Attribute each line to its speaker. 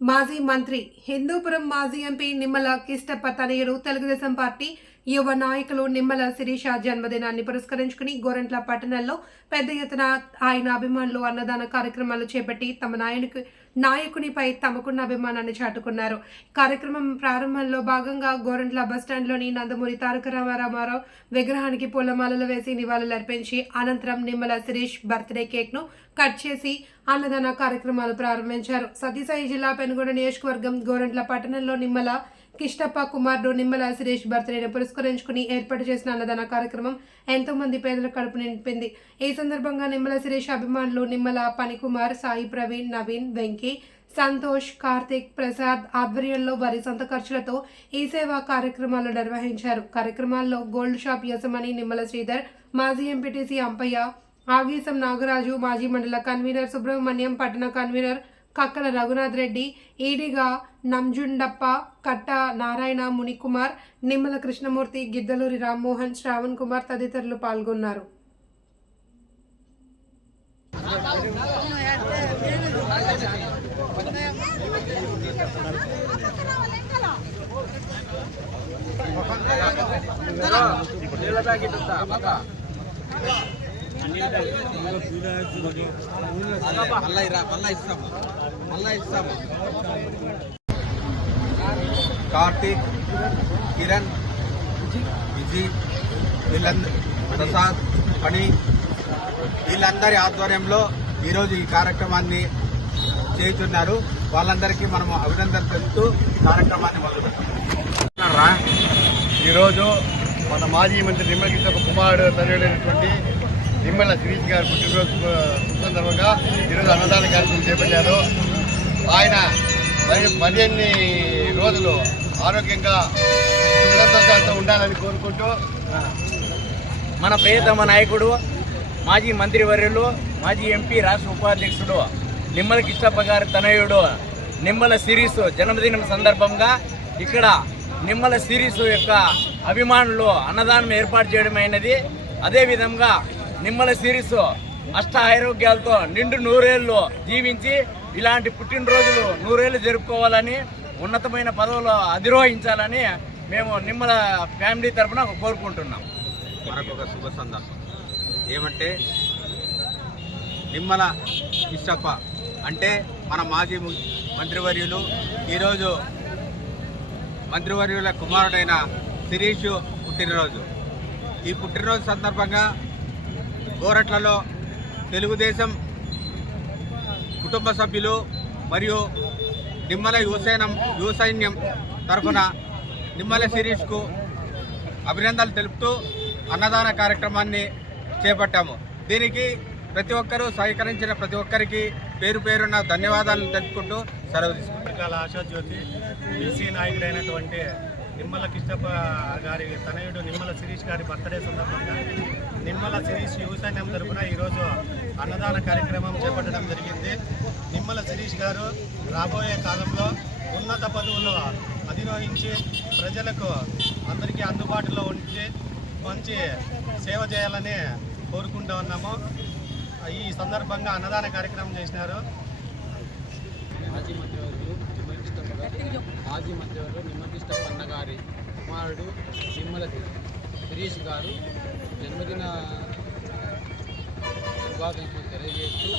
Speaker 1: మాజీ మంత్రి హిందూపురం మాజీ ఎంపీ నిమ్మల కిష్టప్ప తనయుడు తెలుగుదేశం పార్టీ యువ నాయకులు నిమ్మల శిరీష జన్మదినాన్ని పురస్కరించుకుని గోరంట్ల పట్టణంలో పెద్ద ఎత్తున ఆయన అభిమానులు అన్నదాన కార్యక్రమాలు చేపట్టి తమ నాయకుని నాయకునిపై తమకున్న అభిమానాన్ని చాటుకున్నారు. కార్యక్రమం ప్రారంభంలో భాగంగా గోరంట్ల బస్టాండ్లోని నందమూరి తారక రామారావు విగ్రహానికి పూలమాలలు వేసి నివాళులర్పించి అనంతరం నిమ్మల శిరీష్ బర్త్డే కేక్ను కట్ చేసి అన్నదాన కార్యక్రమాలు ప్రారంభించారు. సతీసాయి జిల్లా పెనుగొండ నియోజకవర్గం గోరంట్ల పట్టణంలో నిమ్మల కిష్టప్ప కుమారుడు నిమ్మల సురేష్ బర్త్డేను పురస్కరించుకుని ఏర్పాటు చేసిన అన్నదాన కార్యక్రమం ఎంతో మంది పేదల కడుపు నింపింది. ఈ సందర్భంగా నిమ్మల సురేష్ అభిమానులు నిమ్మల పనికుమార్ సాయి ప్రవీణ్ నవీన్ వెంకీ సంతోష్ కార్తిక్ ప్రసాద్ ఆధ్వర్యంలో వారి సొంత ఖర్చులతో ఈ సేవా కార్యక్రమాలు నిర్వహించారు. కార్యక్రమాల్లో గోల్డ్ షాప్ యజమాని నిమ్మల శ్రీధర్ మాజీ ఎంపీటీసీ అంపయ్య ఆగీసం నాగరాజు మాజీ మండల కన్వీనర్ సుబ్రహ్మణ్యం పట్టణ కన్వీనర్ కక్కల రఘునాథ్ రెడ్డి ఈడిగా నంజుండప్ప కట్ట నారాయణ మునికుమార్ నిమ్మల కృష్ణమూర్తి గిద్దలూరి రామ్మోహన్ శ్రావణ్ కుమార్ తదితరులు పాల్గొన్నారు.
Speaker 2: మళ్ళా కార్తీక్ కిరణ్ విజయ్ వీళ్ళందరూ ప్రసాద్ పని వీళ్ళందరి ఆధ్వర్యంలో ఈరోజు ఈ కార్యక్రమాన్ని చేస్తున్నారు. వాళ్ళందరికీ మనం అభినందన తెలుపుతూ కార్యక్రమాన్ని మొదలుపెట్టారా
Speaker 3: ఈరోజు మన మాజీ మంత్రి నిమ్మల కుమారుడు తనయుడైనటువంటి నిమ్మల శిరీష్ గారు పుట్టినరోజు సందర్భంగా ఈరోజు అన్నదాన కార్యక్రమం చేపట్టారు. ఆయన మరి మరిన్ని రోజులు ఆరోగ్యంగా సుఖసంతోషాలతో ఉండాలని కోరుకుంటూ
Speaker 4: మన ప్రియతమ నాయకుడు మాజీ మంత్రివర్యులు మాజీ ఎంపీ రాష్ట్ర ఉపాధ్యక్షుడు నిమ్మల కిష్టప్ప గారి తనయుడు నిమ్మల సిరీస్ జన్మదినం సందర్భంగా ఇక్కడ నిమ్మల సిరీస్ యొక్క అభిమానులు అన్నదానం ఏర్పాటు చేయడమైనది. అదేవిధంగా నిమ్మల సిరీస్ అష్ట ఆరోగ్యాలతో నిండు నూరేళ్ళు జీవించి ఇలాంటి పుట్టినరోజులు నూరేళ్ళు జరుపుకోవాలని ఉన్నతమైన పదవులు అధిరోహించాలని మేము నిమ్మల ఫ్యామిలీ తరఫున కోరుకుంటున్నాం.
Speaker 2: మరొక శుభ సందర్భం. ఏమంటే నిమ్మల ఇష్టప్ప అంటే మన మాజీ మంత్రివర్యులు ఈరోజు మంత్రివర్యుల కుమారుడైన శిరీష్ పుట్టినరోజు. ఈ పుట్టినరోజు సందర్భంగా గోరట్లలో తెలుగుదేశం కుటుంబ సభ్యులు మరియు నిమ్మల యువసేనం యువ సైన్యం తరఫున నిమ్మల శిరీష్కు అభినందనలు తెలుపుతూ అన్నదాన కార్యక్రమాన్ని చేపట్టాము. దీనికి ప్రతి ఒక్కరూ సహకరించిన ప్రతి ఒక్కరికి పేరు పేరున్న ధన్యవాదాలు తెలుపుకుంటూ సెలవు తీసుకుంటాం
Speaker 3: ఆశాజ్యోతి బీసీ నాయకుడైనటువంటి నిమ్మల కిష్టప్ప గారి తనయుడు నిమ్మల శిరీష్ గారి బర్త్డే సందర్భంగా నిమ్మల శిరీష్ యువ సైన్యం తరఫున ఈరోజు అన్నదాన కార్యక్రమం చేపట్టడం జరిగింది. నిమ్మల శిరీష్ గారు రాబోయే కాలంలో ఉన్నత పదవులు అధిరోహించి ప్రజలకు అందరికీ అందుబాటులో ఉంచి మంచి సేవ చేయాలని కోరుకుంటూ ఉన్నాము. ఈ సందర్భంగా అన్నదాన కార్యక్రమం చేసినారు.
Speaker 5: మాజీ మంత్రివర్యులు మాజీ మంత్రివర్యులు నిమ్మల కుమారుడు నిమ్మల శిరీష్ గారు జన్మదిన శుభాకాంక్షలు తెలియజేస్తూ